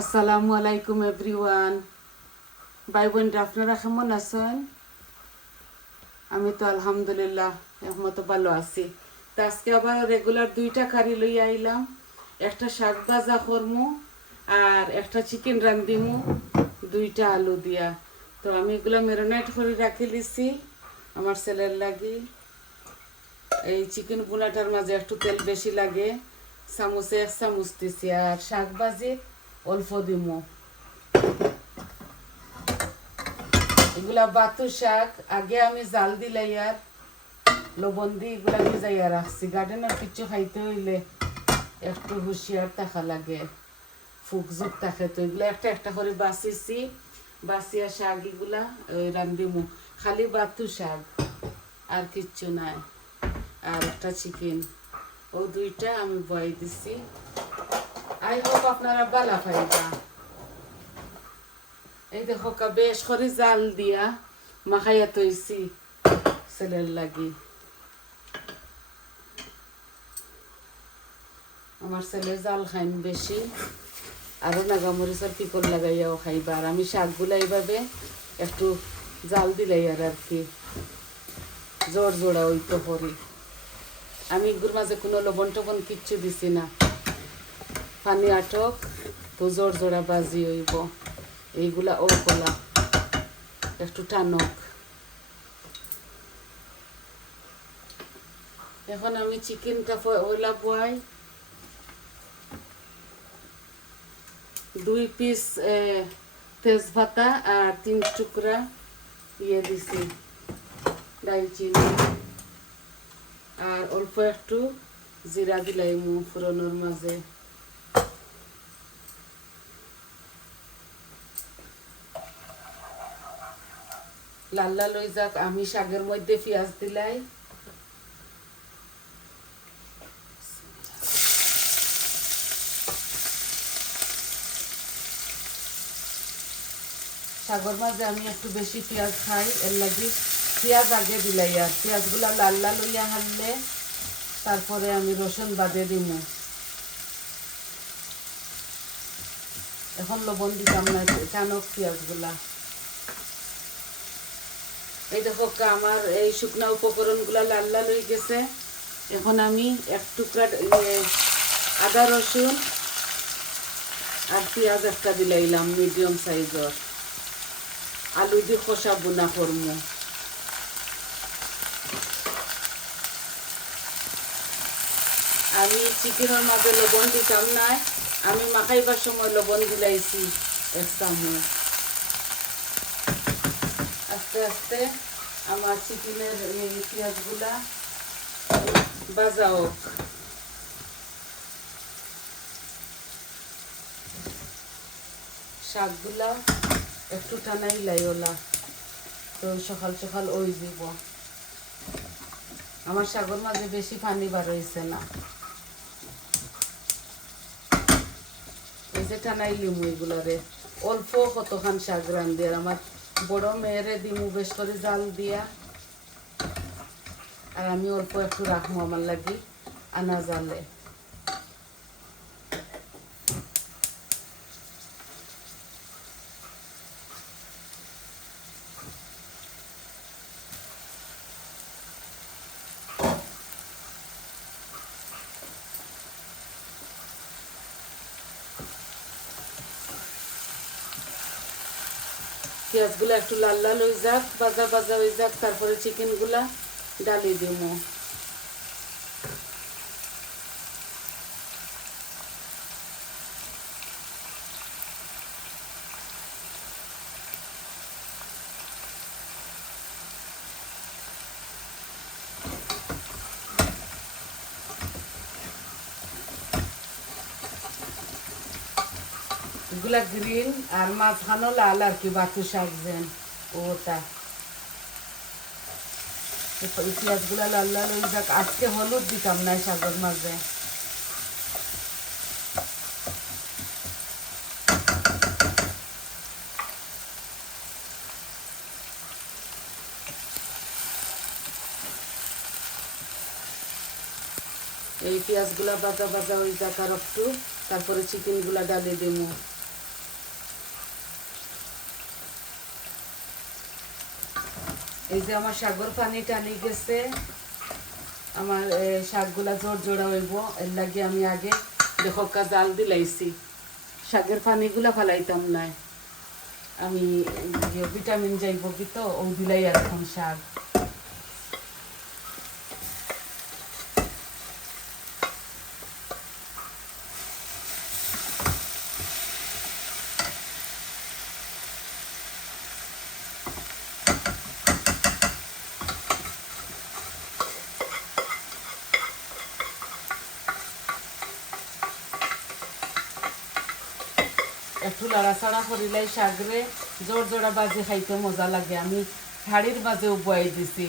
আসসালামু আলাইকুম এভরিওয়ান। ভাই বোনরা আপনারা কেমন আছেন? আমি তো আলহামদুলিল্লাহ একমতো ভালো আছি। তো আজকে আবার রেগুলার দুইটা কারি লইয়া আইলাম। একটা শাক ভাজা করমু আর একটা চিকেন রান্ধিমু দুইটা আলু দিয়া। তো আমি এগুলো ম্যারিনেট করে রাখি লিছি আমার ছেলের লাগি। এই চিকেন বুনাটার মাঝে একটু তেল বেশি লাগে, চামচে 1 চামচ দিছি। আর শাক ভাজি অল্প দিমু। এগুলা বাতু শাক আগে আমি জাল দিলাই আর লবণ দিয়ে এগুলা ভিজাইয়া রাখছি। গার্ডেনের কিছু খাইতে হইলে একটু হুঁশিয়ার থাকা লাগে, ফুকজুক থাকে। তো এগুলা একটা একটা করে বাঁচিছি, বাঁচিয়া শাক এগুলা রান্ধিমু। খালি বাতু শাক আর কিচ্ছু নাই। আর একটা চিকেন, ও দুইটা আমি বয়াই দিছি। আই হোপ আপনারা বালা পাইবা। এই দেখো বেশ করে জাল দিয়া মাখাইয়া তৈছি ছেলের লাগি। আমার ছেলে জাল খাইন বেশি, আরও নাগামরিচের পিকল লাগাইয়াও খাইবা। আর আমি শাকগুলা এইভাবে একটু জাল দিলাই আর কি জোর জোড়া ওই তো করি। আমি এগুলোর মাঝে কোনো লবণ টবণ কিচ্ছু দিছি না, পানি আটক তো জোর জোড়া বাজি হইব। এইগুলা ও কলা একটু টানক। এখন আমি চিকেনটা ওলা বয়াই 2 পিস তেজপাতা আর 3 টুকরা ইয়ে দিছি দারচিনি, আর অল্প একটু জিরা দিলাই ফোড়নের মাঝে। লাল লাল হয়ে যাক। আমি শাকের মধ্যে পেঁয়াজ দিলাই, শাকের মাঝে আমি একটু বেশি পেঁয়াজ খাই, এর লাগি পেঁয়াজ আগে দিলাই। আর পেঁয়াজগুলা লাল লাল হইয়া হারলে তারপরে আমি রসুন বাদে দিমু। এখন লবণ দিতাম না, টানক পেঁয়াজগুলা। এই দেখো আমার এই শুকনা উপকরণগুলা লাল লাল হয়ে গেছে। এখন আমি এক টুকরা আদা রসুন আর পেঁয়াজ একটা দিলাইলাম মিডিয়াম সাইজর। আলু দিয়ে খোসা বোনা করমু। আমি চিকেনের মাঝে লবণ দিতাম না, আমি মাখাইবার সময় লবণ দিলাইছি 1 চামচ। আস্তে আস্তে আমার চিকেনের পেঁয়াজগুলা ভাজা হোক। শাকগুলা একটু টানাই লাইওলা, তো সকাল সকাল ওই দিব। আমার শাকের মাঝে বেশি পানি বার হয়েছে না, এই যে টানাই লিমু এগুলারে। অল্প কতখান শাক রান্ধি। আর আমার বড় মেয়েরে দিমু বেশ করে জাল দিয়া, আর আমি অল্প একটু রাখবো আমার লাগি আনা জালে। পেঁয়াজগুলো একটু লাল লাল হয়ে যাক, ভাজা ভাজা হয়ে যাক, তারপরে চিকেনগুলা ডালি দিমু। এগুলা গ্রিন আর মাঝখানো লাল আর কি, বাতু শাক যেন ওটা। পেঁয়াজগুলা লাল লাল হয়ে যাক। আজকে হলুদ দিতাম না শাকের মাঝে। এই পেঁয়াজগুলা ভাজা ভাজা হয়ে যাক আর একটু, তারপরে চিকেনগুলা ডালি দিমু। এই যে আমার শাকর পানি টানি গেছে, আমার শাকগুলা জোর জোড়া হইব, এর লাগে আমি আগে দেখো জাল দিলাইছি। শাকের পানিগুলা ফালাইতাম নাই, আমি ভিটামিন যাইব কি তো ও দিলাই আর এখন শাক। একটু লাড়াচাড়া করিলাই শাকরে জোর জোড়া বাজে খাইতে মজা লাগে। আমি হাড়ির মাঝে উবাই দিছি,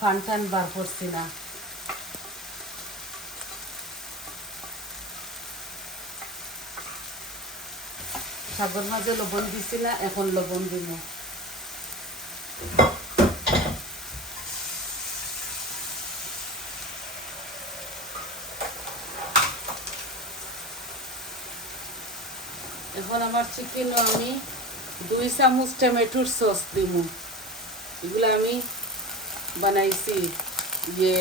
ফান টান বার করছি না। শাকের মাঝে লবণ দিছি না, এখন লবণ দিব। এখন আমার চিকেনও আমি 2 চামচ টমেটোর সস দিব। এগুলো আমি বানাইছি ইয়ে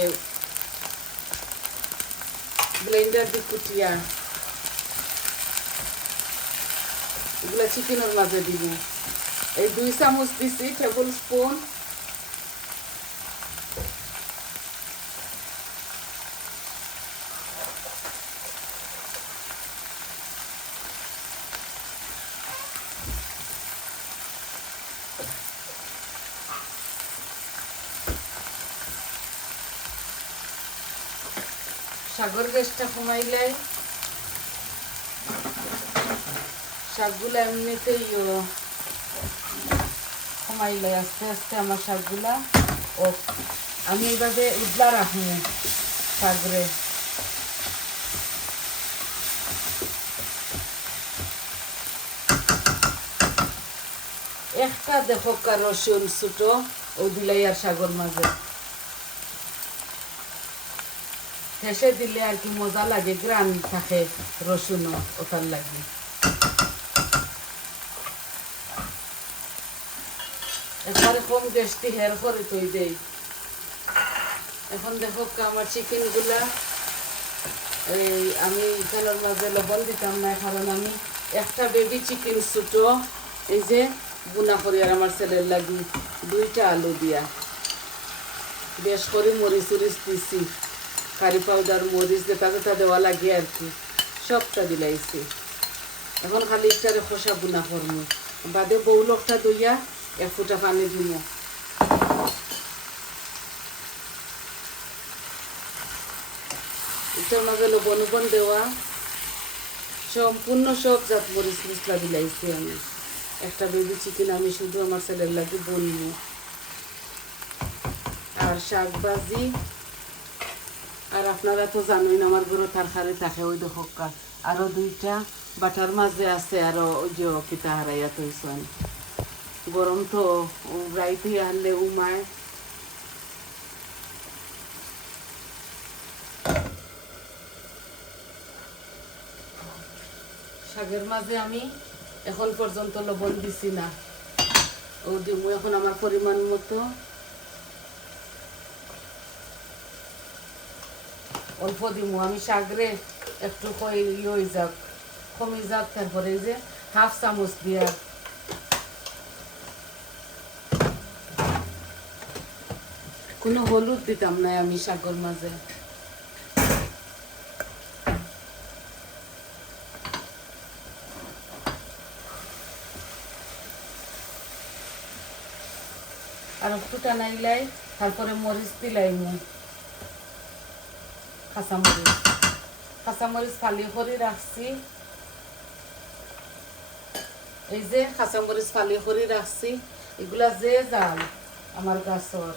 ব্লেন্ডার দিয়ে কুটিয়া, এগুলো চিকেনের মাঝে দিব। এই 2 চামচ দিছি টেবিল স্পুন। শাকের গ্যাসটা কমাইলাই, শাকগুলা এমনিতেই কমাইলাই আস্তে আস্তে আমার শাকগুলা। ও আমি এইভাবে উদলা রাখবো শাকরে। একটা দেখো রসুন ছোটো ও দিলাই আর শাকের মাঝে হেসে দিলে আর কি মজা লাগে, গ্রান থাকে রসুনও ওটার লাগে। একবারে কম গ্যাসটি হের করে তৈ দেই। এখন দেখো আমার চিকেনগুলা এই আমি এখানের মাঝে লবণ দিতাম না, কারণ আমি একটা বেবি চিকেন ছোটো এই যে বুনা করি আর আমার ছেলের লাগি 2টা আলু দিয়া বেশ করে মরিচ উরিচ দিছি, কারি পাউডার মরিচ যেটা যেটা দেওয়া লাগে আর কি সবটা দিলাইছি। এখন খালি একটারে খোসা বুনা করবো, বাদে বউলকটা দইয়া 1 ফুটা পানি দিব। এটার মাঝে লবণ উবন দেওয়া সম্পূর্ণ সব জাত মরিচ মশলা দিলাইছি আমি। একটা বেবি চিকেন আমি শুধু আমার ছেলের লাগে বলবো। আর শাক ভাজি, আর আপনারা তো জানেন আমার ঘরে তরকারি থাকে ওই দেখো আরো 2টা বাটার মাঝে আছে, আরো ওই যে কিতা হারাইয়া তৈছেন। গরম তো রাইতে আনলে উমায়। শাকের মাঝে আমি এখন পর্যন্ত লবণ দিছি না, ও দিব এখন আমার পরিমাণ মতো। অল্প দিব আমি শাকরে একটু হয়ে যাক কমে যাক, তারপরে যে 1/2 চামচ দিয়া কোনো হলুদ দিতাম না আমি শাকের মাঝে। আর একটু টানাইলাই, তারপরে মরিচ দিলাই কাঁচামরিচ ফালি করে রাখছি। এই যে কাঁচামরিচ ফালি করে রাখছি, এগুলা যে জাল আমার গাছর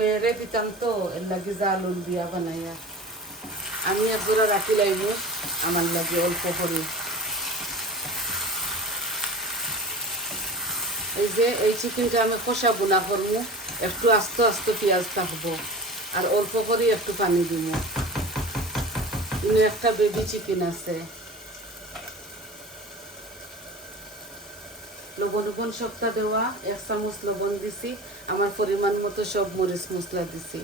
মেরে দিতাম তো এর লাগে জাল দিয়া বানাইয়া আমি একজোড়া রাখি লাইব আমার লাগে অল্প করে। এই যে এই চিকেনটা আমি কষা বোনা করবো, একটু আস্তে আস্তে পেঁয়াজ থাকবো আর অল্প করে একটু পানি দিব। কিন্তু একটা বেবি চিকেন আছে, লবণ সবটা দেওয়া, 1 চামচ লবণ দিছি, আমার পরিমাণ মতো সব মরিচ মশলা দিছি।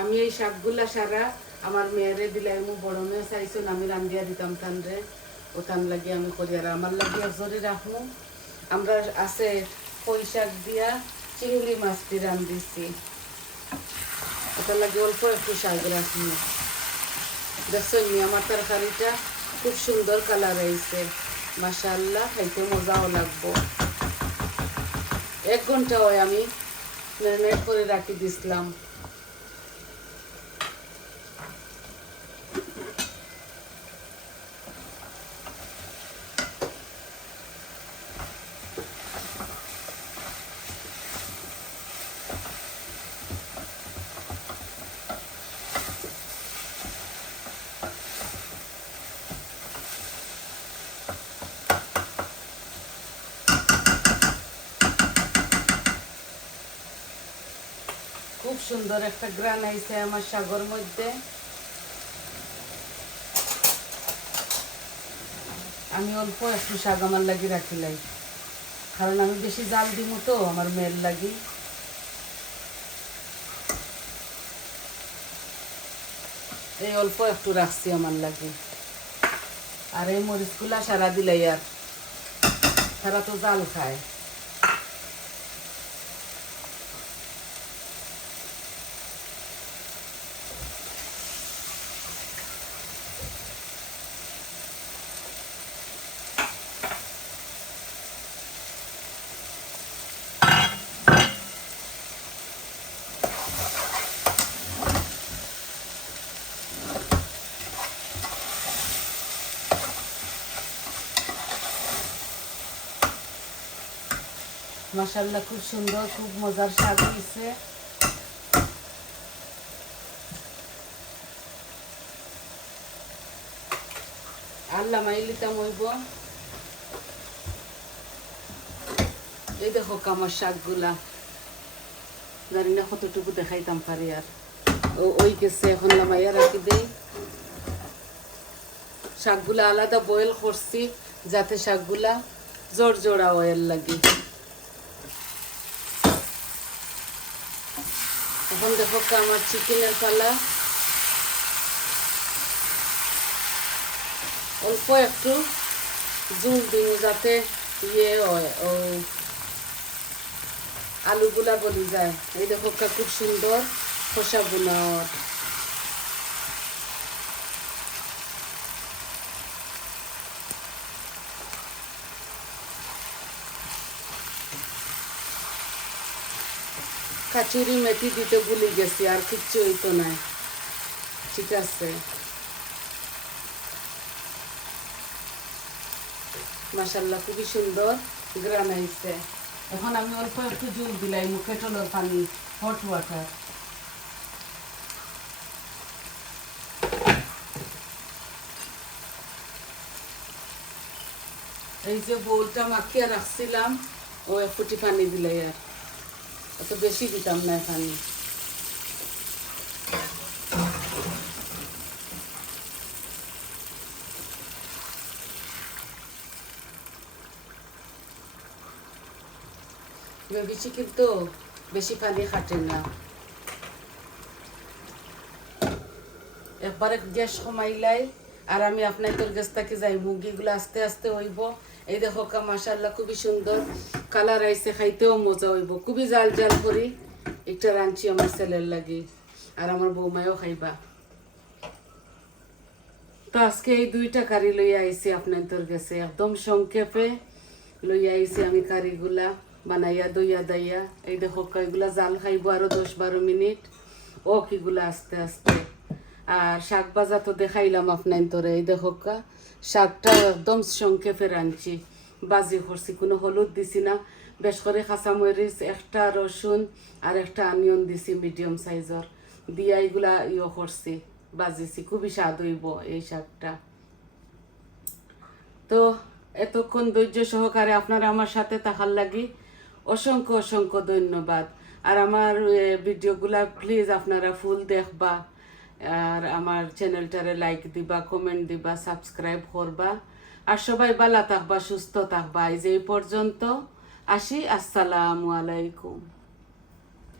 আমি এই শাকগুলা সারা আমার মেয়েরে দিলাই, মু বড় মেয়ে চাইছেন আমি রান্ধিয়া দিতাম তানরে, ও তান লাগি আমি করি, আর আমার লাগিয়া জরি রাখবো। আমরা আছে পুঁই শাক দিয়া চিংড়ি মাছ দিয়ে রান্ধিছি, ওটার লাগে অল্প একটু শাক রাখবো। দেখছেন আমার তরকারিটা খুব সুন্দর কালার হয়েছে, মাশাআল্লাহ, খাইতে মজাও লাগবো। 1 ঘন্টা হয় আমি ম্যারিনেট করে রাখি দিছিলাম। খুব সুন্দর একটা গ্রান আইছে আমার শাকের মধ্যে। আমি অল্প একটু শাক আমার লাগি রাখিলাই, কারণ আমি বেশি জাল দিব তো আমার মেয়ের লাগি। এই অল্প একটু রাখছি আমার লাগি। আর এই মরিচগুলা সারা দিলাই, আর সারা তো জাল খায়। মাশাআল্লাহ, খুব সুন্দর, খুব মজার শাক হয়েছে। আল্লাহ মাইলিতাম হইব। এই দেখো আমার শাকগুলা, জানি না কতটুকু দেখাইতাম পারি, আর ওই গেছে। এখন লামাইয়া রাখি দেই। শাকগুলা আলাদা বয়েল করছি যাতে শাকগুলা জোড়া অয়েল লাগে। এখন দেখো আমার চিকেনের পালা, অল্প একটু জুল দিন যাতে হয়, ও আলুগুলা গলি যায়। এই দেখো খুব সুন্দর খোসা বোনা। কাচুরি মেথি দিতে ভুলে গেছি, আর কিচ্ছু হইতো না। ঠিক আছে, মাশাআল্লাহ, খুবই সুন্দর গ্রান আইছে। এখন আমি অল্প একটু জল দিলাই, মুখে টলর পানি, হট ওয়াটার। এই যে বোলটা মাখিয়ে রাখছিলাম, ও 1 ফুটি পানি দিলাই, আর অত বেশি দিতাম না পানি। বেবি চিকেন তো বেশি পানি খাটে না। একবারে গ্যাস কমাইলাই, আর আমি আপনার তোর গ্যাস থেকে যাই, মুরগিগুলো আস্তে আস্তে হইব। এই দেখো মাশাআল্লাহ, খুবই সুন্দর কালার আইছে, খাইতেও মজা হইব। খুবই জাল জাল করি একটা রাঁধছি আমার ছেলের লাগি, আর আমার বৌমায়ও খাইবা। তো আজকে এই 2টা কারি লইয়া আইছি আপনার তোর গেছে, একদম সংক্ষেপে লইয়া আইছি আমি কারিগুলা বানাইয়া দইয়া দাইয়া। এই দেখো এগুলা জাল খাইব আরো 10-12 মিনিট, ও কিগুলা আস্তে আস্তে। আর শাক ভাজা তো দেখাইলাম আপনার তোরে। এই দেখো শাকটা একদম সংক্ষেপে রাঁধছি, বাজি করছি, কোনো হলুদ দিছি না। বেশ করে কাঁচামরিচ, একটা রসুন আর একটা অনিয়ন দিছি মিডিয়াম সাইজর দিয়া, এগুলা করছি, বাজিছি। খুবই স্বাদ হইব এই শাকটা। তো এতক্ষণ ধৈর্য সহকারে আপনারা আমার সাথে থাকার লাগি অসংখ্য অসংখ্য ধন্যবাদ। আর আমার ভিডিওগুলা প্লিজ আপনারা ফুল দেখবা, আর আমার চ্যানেলটারে লাইক দিবা, কমেন্ট দিবা, সাবস্ক্রাইব করবা। আর সবাই ভালো থাকবা, সুস্থ থাকবা। এই যে এই পর্যন্ত আসি, আসসালামু আলাইকুম।